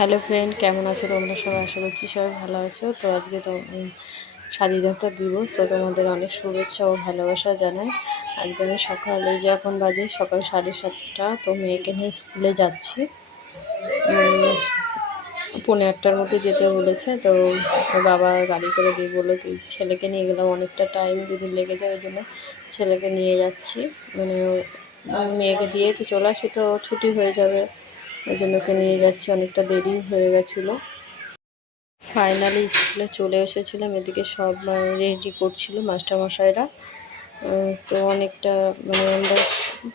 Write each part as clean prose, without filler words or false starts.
Hello friend, কেমন আছো তোমরা সবাই? আশা করছি সবাই ভালো আছো। তো আজকে তো স্বাধীনতা দিবস, তো তোমাদের অনেক শুভেচ্ছা ও ভালোবাসা জানাই। আজকে আমি সকালে যে এখন বাজে সকাল 7:30, তো মেয়েকে নিয়ে স্কুলে যাচ্ছি। 7:45-র মধ্যে যেতে বলেছে, তো ওর বাবা গাড়ি করে দিয়ে বললো কি ছেলেকে নিয়ে গেলাম, অনেকটা টাইম যদি লেগে যায়, ওই জন্য ছেলেকে নিয়ে যাচ্ছি। মানে মেয়েকে দিয়েই তো চলে আসি, তো ছুটি হয়ে যাবে, ওই জন্য ওকে নিয়ে যাচ্ছি। অনেকটা দেরি হয়ে গেছিলো। ফাইনালি স্কুলে চলে এসেছিলাম। এদিকে সব রেডি করছিল মাস্টারমশাইরা। তো অনেকটা আমরা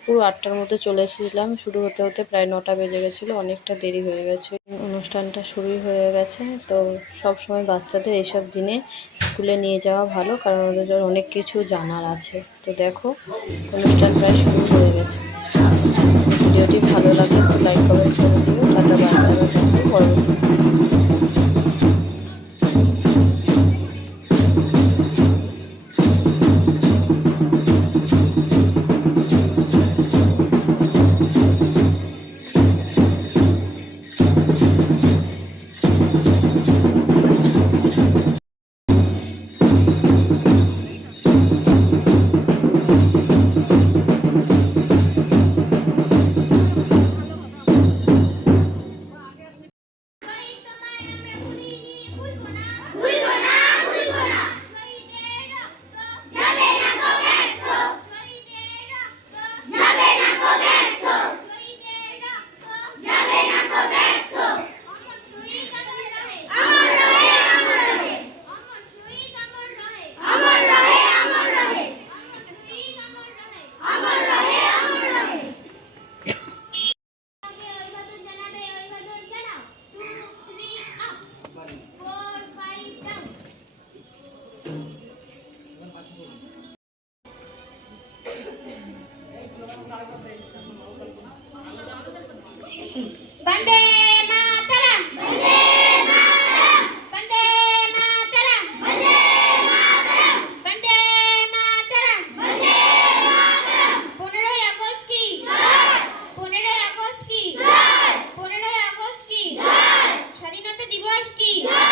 পুরো 8টার মধ্যে চলে এসেছিলাম। শুরু হতে হতে প্রায় 9টা বেজে গেছিলো, অনেকটা দেরি হয়ে গেছে। অনুষ্ঠানটা শুরুই হয়ে গেছে। তো সব সময় বাচ্চাদের এইসব দিনে স্কুলে নিয়ে যাওয়া ভালো, কারণ ওদের অনেক কিছু জানার আছে। তো দেখো, অনুষ্ঠান প্রায় শুরু হয়ে গেছে। ভিডিওটি ভালো লাগলে একটু লাইক কমেন্ট করে দিও। টাটা, বাই, আবার দেখো পরবর্তী। वंदे मातरम वंदे मातरम वंदे मातरम वंदे मातरम वंदे मातरम वंदे मातरम 15 अगस्त की जय 15 अगस्त की जय 15 अगस्त की जय स्वाधीनता दिवस की जय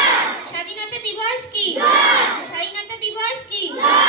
स्वाधीनता दिवस की जय स्वाधीनता दिवस की जय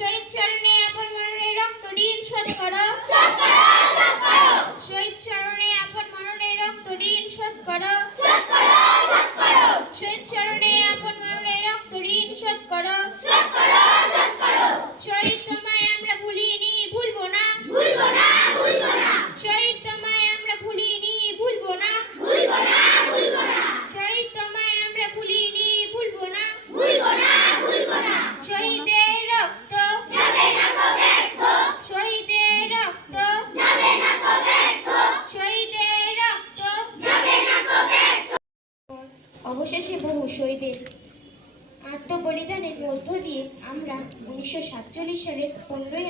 শহীদ চরণে আপন মরণের রক্ত ঋণ শোধ করো শোধ করো শোধ করো শহীদ চরণে আপন মরণের রক্ত ঋণ শোধ করো শোধ করো শোধ করো শহীদ চরণে আপন মরণের রক্ত ঋণ শোধ করো শোধ করো শোধ করো শহীদ তোমায় আমরা ভুলিনি ভুলবো না ভুলবো না ভুলবো না শহীদ তোমায় আমরা ভুলিনি ভুলবো না ভুলবো না ভুলবো না শহীদ তোমায় আমরা ভুলিনি ভুলবো না ভুলবো না ভুলবো না শহীদের রক্ত যাবে না কো ব্যর্থ শহীদের রক্ত যাবে না কো ব্যর্থ শহীদের রক্ত যাবে না কো ব্যর্থ। অবশেষে বহু শহীদের আত্মবলিদানের মধ্য দিয়ে আমরা 1947 সালের 15ই